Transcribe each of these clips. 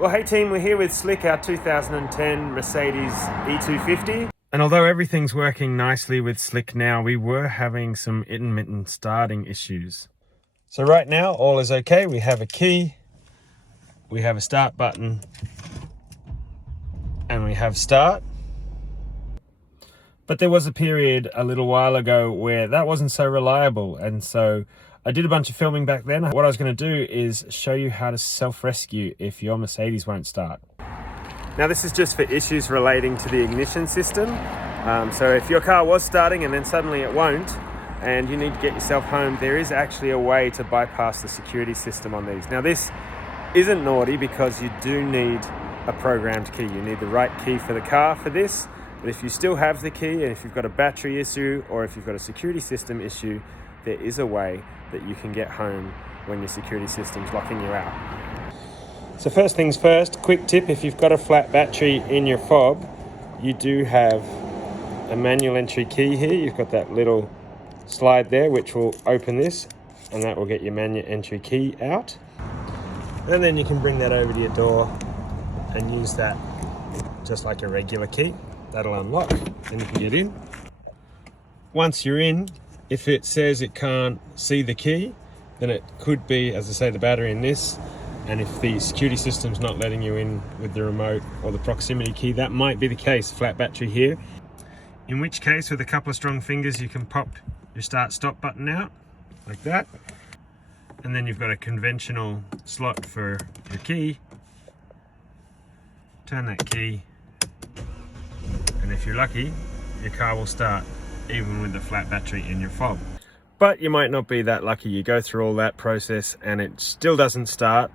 Well, hey team, we're here with Slick, our 2010 Mercedes E250. And although everything's working nicely with Slick now, we were having some intermittent starting issues. So right now, all is okay. We have a key, we have a start button, and we have start. But there was a period a little while ago where that wasn't so reliable, and so I did a bunch of filming back then. What I was going to do is show you how to self-rescue if your Mercedes won't start. Now this is just for issues relating to the ignition system. So if your car was starting and then suddenly it won't, and you need to get yourself home, there is actually a way to bypass the security system on these. Now this isn't naughty because you do need a programmed key. You need the right key for the car for this. But if you still have the key, and if you've got a battery issue or if you've got a security system issue, there is a way that you can get home when your security system's locking you out. So first things first, quick tip, if you've got a flat battery in your fob, you do have a manual entry key here. You've got that little slide there which will open this, and that will get your manual entry key out. And then you can bring that over to your door and use that just like a regular key. That'll unlock and you can get in. Once you're in, if it says it can't see the key, then it could be, as I say, the battery in this. And if the security system's not letting you in with the remote or the proximity key, that might be the case, flat battery here. In which case, with a couple of strong fingers, you can pop your start stop button out like that. And then you've got a conventional slot for your key. Turn that key, and if you're lucky, your car will start even with the flat battery in your fob. But you might not be that lucky. You go through all that process and it still doesn't start,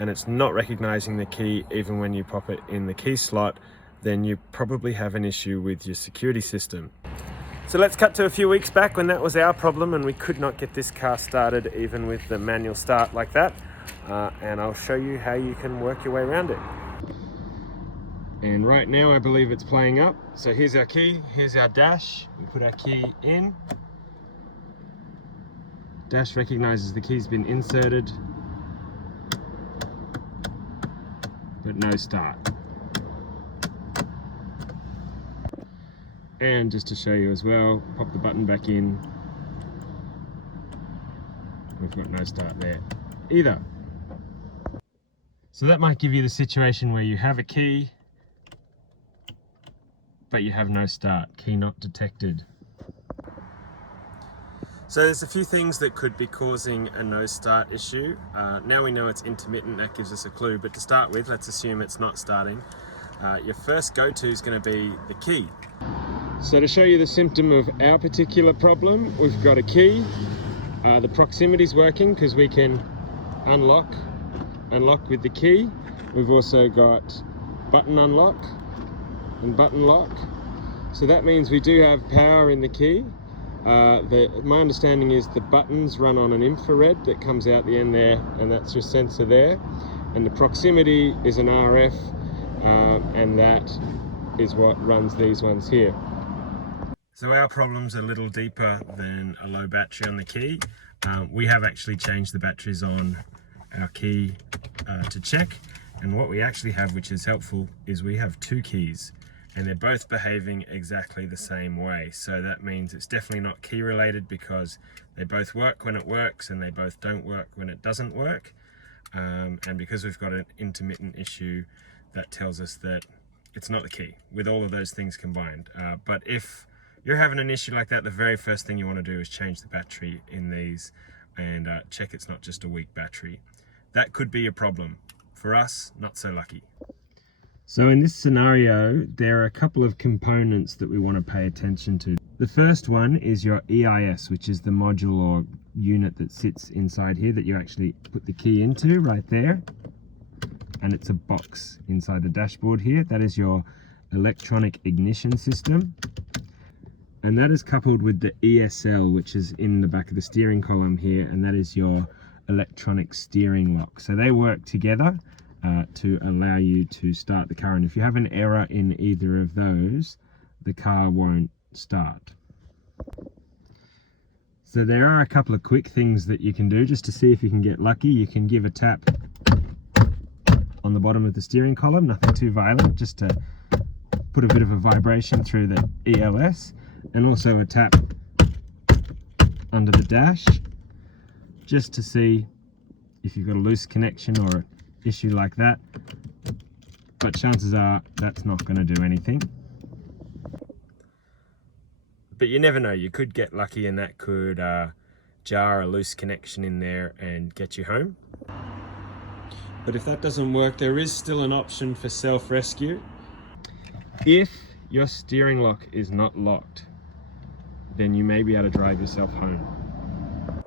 and it's not recognizing the key even when you pop it in the key slot, then you probably have an issue with your security system. So let's cut to a few weeks back when that was our problem and we could not get this car started even with the manual start like that. And I'll show you how you can work your way around it. And right now I believe it's playing up. So here's our key, here's our dash. We put our key in. Dash recognizes the key's been inserted, but no start. And just to show you as well, pop the button back in. We've got no start there either. So that might give you the situation where you have a key, but you have no start, key not detected. So there's a few things that could be causing a no start issue. Now we know it's intermittent, that gives us a clue, but to start with, let's assume it's not starting. Your first go-to is going to be the key. So to show you the symptom of our particular problem, we've got a key. The proximity's working because we can unlock with the key. We've also got button unlock and button lock. So that means we do have power in the key. My understanding is the buttons run on an infrared that comes out the end there, and that's your sensor there. And the proximity is an RF, and that is what runs these ones here. So our problem's a little deeper than a low battery on the key. We have actually changed the batteries on our key to check, and what we actually have, which is helpful, is we have two keys and they're both behaving exactly the same way. So that means it's definitely not key related because they both work when it works and they both don't work when it doesn't work. And because we've got an intermittent issue, that tells us that it's not the key with all of those things combined. But if you're having an issue like that, the very first thing you want to do is change the battery in these and check it's not just a weak battery. That could be a problem. For us, not so lucky. So in this scenario, there are a couple of components that we want to pay attention to. The first one is your EIS, which is the module or unit that sits inside here that you actually put the key into right there. And it's a box inside the dashboard here. That is your electronic ignition system. And that is coupled with the ESL, which is in the back of the steering column here, and that is your electronic steering lock. So they work together to allow you to start the car, and if you have an error in either of those, the car won't start. So there are a couple of quick things that you can do just to see if you can get lucky. You can give a tap on the bottom of the steering column, nothing too violent, just to put a bit of a vibration through the ELS, and also a tap under the dash, just to see if you've got a loose connection or an issue like that. But chances are that's not going to do anything. But you never know, you could get lucky and that could jar a loose connection in there and get you home. But if that doesn't work, there is still an option for self-rescue. If your steering lock is not locked, then you may be able to drive yourself home.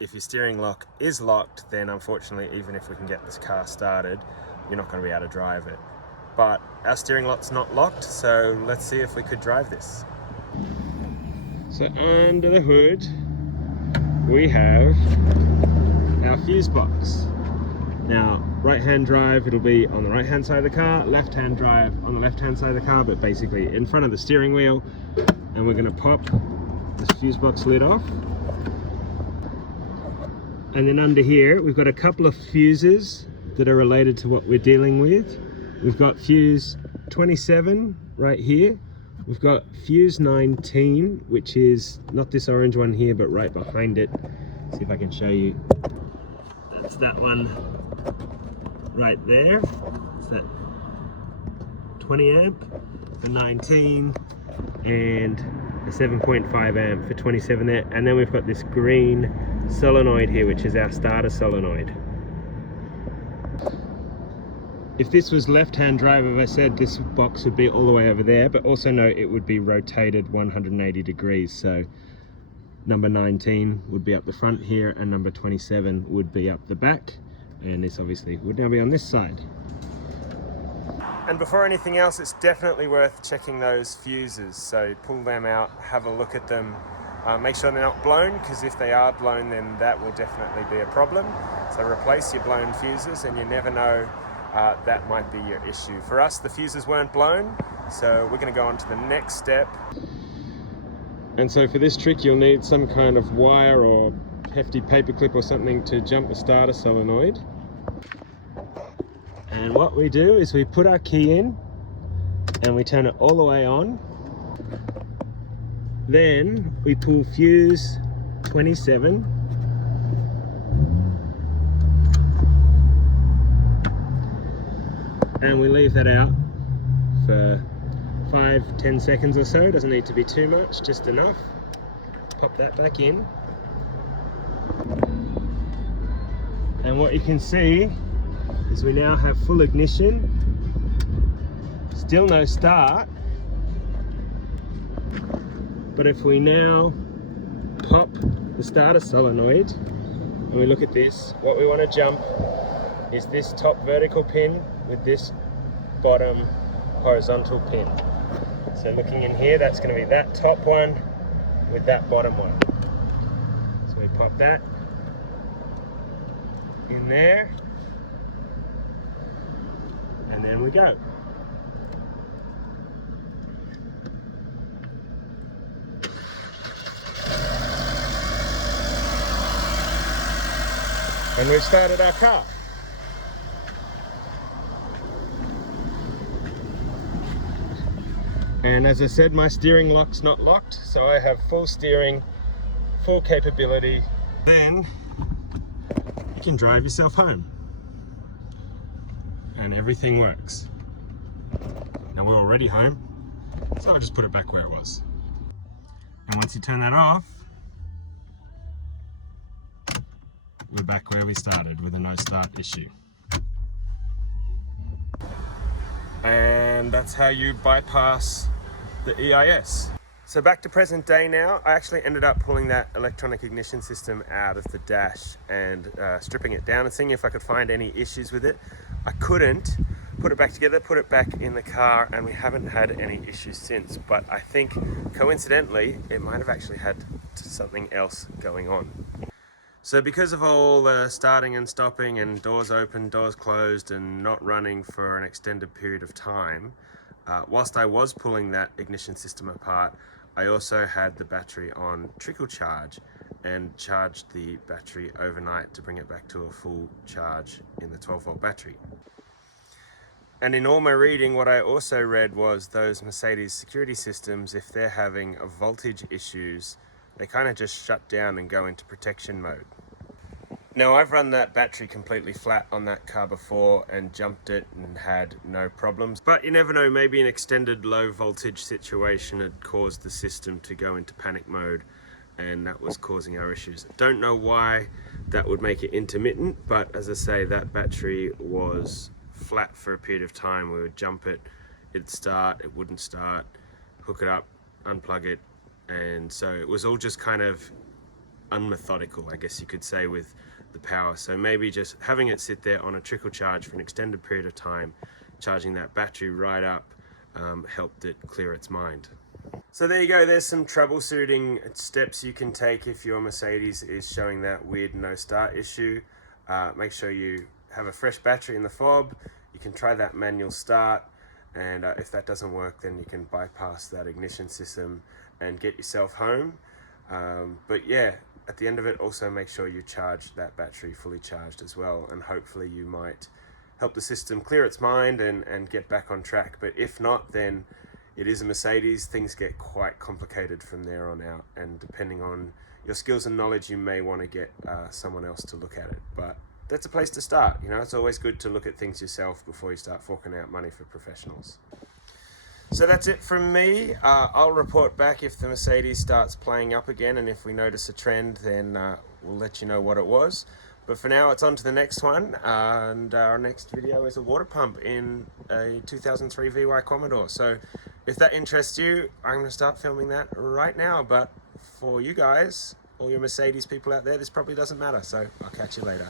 If your steering lock is locked, then unfortunately, even if we can get this car started, you're not going to be able to drive it. But our steering lock's not locked, so let's see if we could drive this. So under the hood, we have our fuse box. Now, right-hand drive, it'll be on the right-hand side of the car, left-hand drive on the left-hand side of the car, but basically in front of the steering wheel. And we're going to pop this fuse box lid off. And then under here, we've got a couple of fuses that are related to what we're dealing with. We've got fuse 27 right here. We've got fuse 19, which is not this orange one here, but right behind it. See if I can show you. That's that one right there. It's that 20 amp for 19 and a 7.5 amp for 27 there. And then we've got this green solenoid here, which is our starter solenoid. If this was left-hand drive, as I said, this box would be all the way over there, but also note it would be rotated 180 degrees. So number 19 would be up the front here and number 27 would be up the back. And this obviously would now be on this side. And before anything else, it's definitely worth checking those fuses. So pull them out, have a look at them, make sure they're not blown, because if they are blown, then that will definitely be a problem. So replace your blown fuses, and you never know, that might be your issue. For us, the fuses weren't blown, so we're going to go on to the next step. And so for this trick, you'll need some kind of wire or hefty paper clip or something to jump the starter solenoid. And what we do is we put our key in and we turn it all the way on. Then we pull fuse 27. And we leave that out for 5-10 seconds or so. Doesn't need to be too much, just enough. Pop that back in. And what you can see is we now have full ignition. Still no start. But if we now pop the starter solenoid and we look at this, what we want to jump is this top vertical pin with this bottom horizontal pin. So looking in here, that's going to be that top one with that bottom one. So we pop that in there, and then we go. And we've started our car. And as I said, my steering lock's not locked, so I have full steering, full capability. Then you can drive yourself home. And everything works. Now we're already home, so I'll just put it back where it was. And once you turn that off, we're back where we started with a no start issue. And that's how you bypass the EIS. So back to present day now. I actually ended up pulling that electronic ignition system out of the dash and stripping it down and seeing if I could find any issues with it. I couldn't. Put it back together, put it back in the car, and we haven't had any issues since. But I think coincidentally, it might have actually had something else going on. So because of all the starting and stopping and doors open, doors closed and not running for an extended period of time, whilst I was pulling that ignition system apart, I also had the battery on trickle charge and charged the battery overnight to bring it back to a full charge in the 12-volt battery. And in all my reading, what I also read was those Mercedes security systems, if they're having voltage issues, they kind of just shut down and go into protection mode. Now, I've run that battery completely flat on that car before and jumped it and had no problems. But you never know, maybe an extended low voltage situation had caused the system to go into panic mode, and that was causing our issues. Don't know why that would make it intermittent, but as I say, that battery was flat for a period of time. We would jump it, it'd start, it wouldn't start, hook it up, unplug it, and so it was all just kind of unmethodical, I guess you could say, with the power. So maybe just having it sit there on a trickle charge for an extended period of time, charging that battery right up, helped it clear its mind. So there you go, there's some troubleshooting steps you can take if your Mercedes is showing that weird no start issue. Make sure you have a fresh battery in the fob. You can try that manual start, and if that doesn't work, then you can bypass that ignition system and get yourself home. But yeah, at the end of it, also make sure you charge that battery fully charged as well, and hopefully you might help the system clear its mind and get back on track. But if not, then it is a Mercedes. Things get quite complicated from there on out, and depending on your skills and knowledge, you may want to get someone else to look at it. But that's a place to start. You know, it's always good to look at things yourself before you start forking out money for professionals. So that's it from me. I'll report back if the Mercedes starts playing up again, and if we notice a trend, then we'll let you know what it was. But for now, it's on to the next one, and our next video is a water pump in a 2003 VY Commodore. So if that interests you, I'm going to start filming that right now. But for you guys, all your Mercedes people out there, this probably doesn't matter. So I'll catch you later.